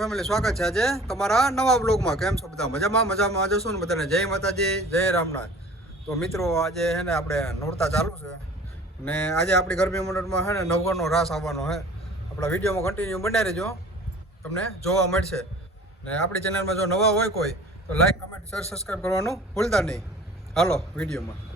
Family, સ્વાગત છે આજે તમારા નવા બ્લોગમાં કેમ છો બધા? મજામાં? મજામાં આજે ને બધાને? જય માતાજી, જય રામનાથ. તો મિત્રો, આજે છે ને આપણે નોરતા ચાલુ છે ને આજે આપણી ગરમી મંડળમાં હે ને નવગણનો રાસ આવવાનો હે. આપણા વિડીયોમાં કન્ટિન્યુ બનાવી રહેજો. તમને જોવા મળશે. ને આપણી ચેનલમાં જો નવા હોય કોઈ, તો લાઈક કમેન્ટ શેર સબસ્ક્રાઈબ કરવાનું ભૂલતા નહીં. હાલો, વિડીયોમાં.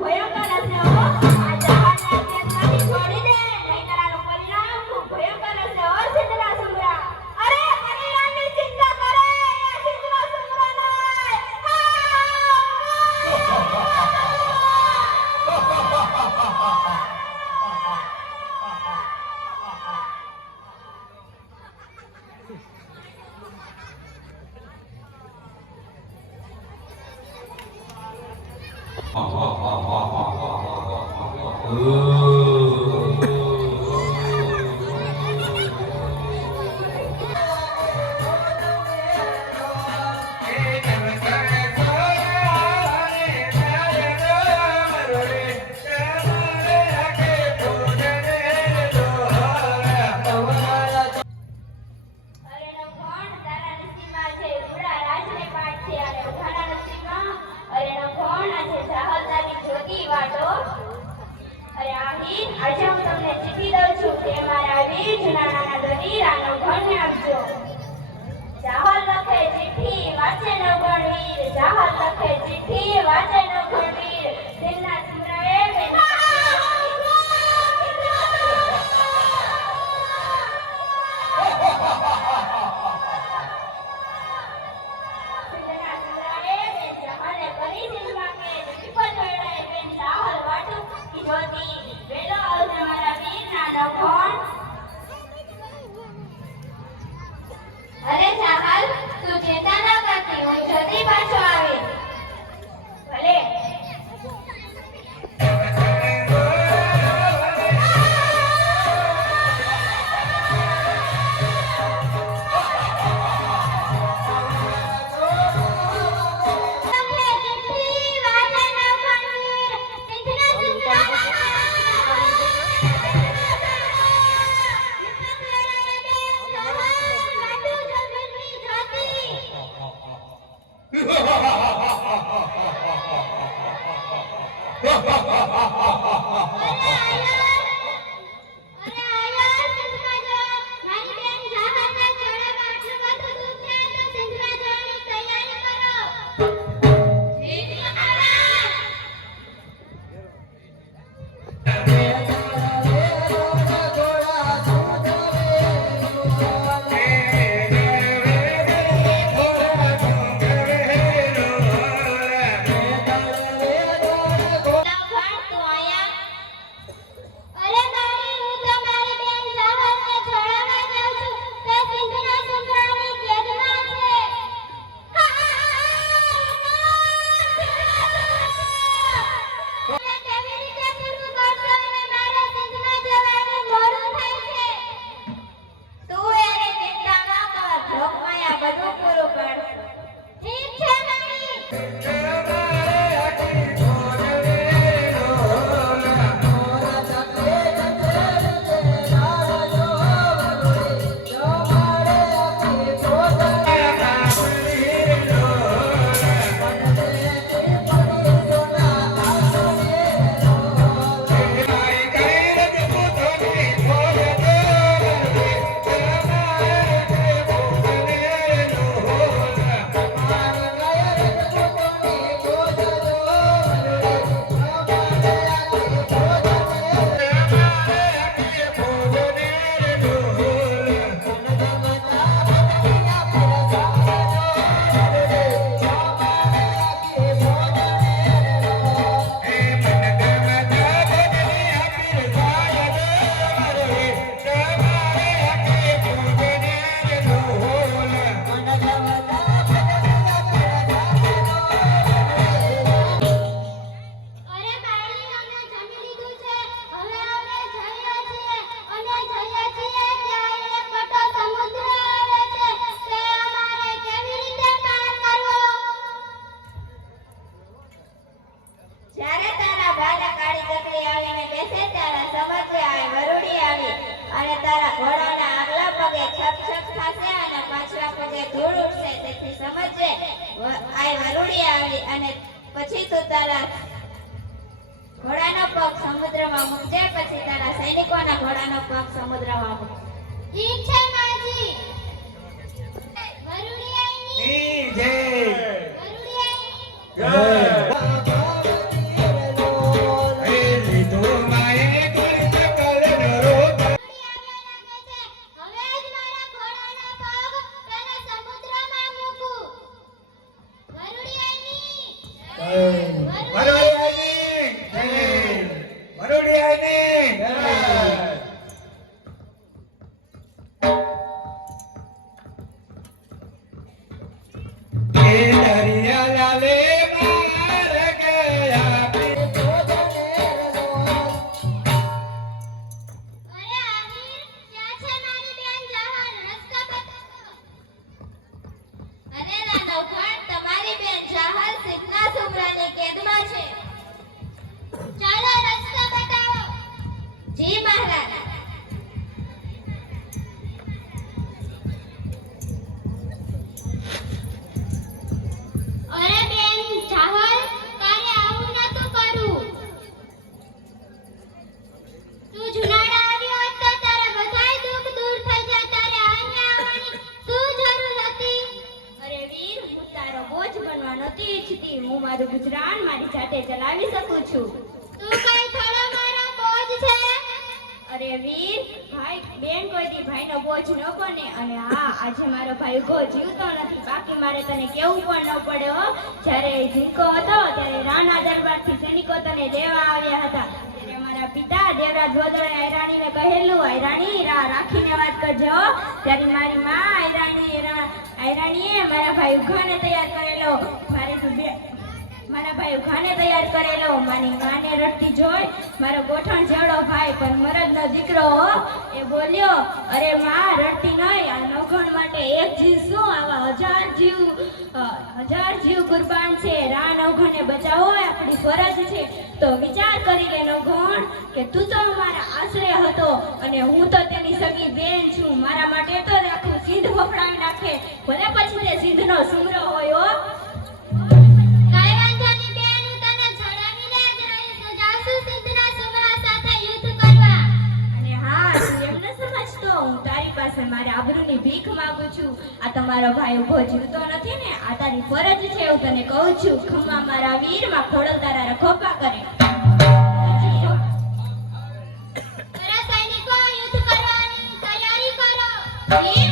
我要大闸 Amém. ที่เรา અને હા, આજે મારો ભાઈ ઊભો જીવતો નથી. બાકી મારે તને કેવું પણ ન પડે હો. જ્યારે એ હતો, ત્યારે રાણા દરબારથી સૈનિકો તને લેવા આવ્યા હતા. ત્યારે મારા પિતા દેવરાજ વદળે આયરાણીને કહેલું આયરાણી રા, રાખીને વાત કરજો ત્યારે મારી માં આયરાણી આયરાણીએ મારા ભાઈ ઉઘાને તૈયાર કરેલો. મારે બે, મારા ભાઈ ઉઘાને તૈયાર કરેલો. મારી માને રડતી જોઈ મારો ગોઠણ જેવડો ભાઈ, પણ મરદનો દીકરો. એ બોલ્યો, અરે માં, રડતી નહીં. એક જીવ શું? આવા હજાર જીવ હજાર જીવ કુરબાન છે. રાન અવઘણને બચાવવો એ આપણી ફરજ છે. તો વિચાર કરી એનો ગણ કે તું તો મારા આશરે હતો અને હું તો તેની સગી બેન છું. મારા માટે તો આખું સિંધ વફડાવી નાખે. ભલે પછી તે સિંધનો સુમરો હોય હો તમારી પાસે મારે આબરૂની ભીખ માંગુ છું. આ તમારો ભાઈ ઊભો જીવતો નથી ને, આ તારી ફરજ છે હું તને કહું છું. ખમ્મા મારા વીરમાં ખોડલ તારા રખોપા કરે. તૈયારી કરો.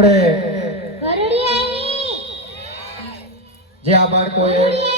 આપણે જે આ બાળકોએ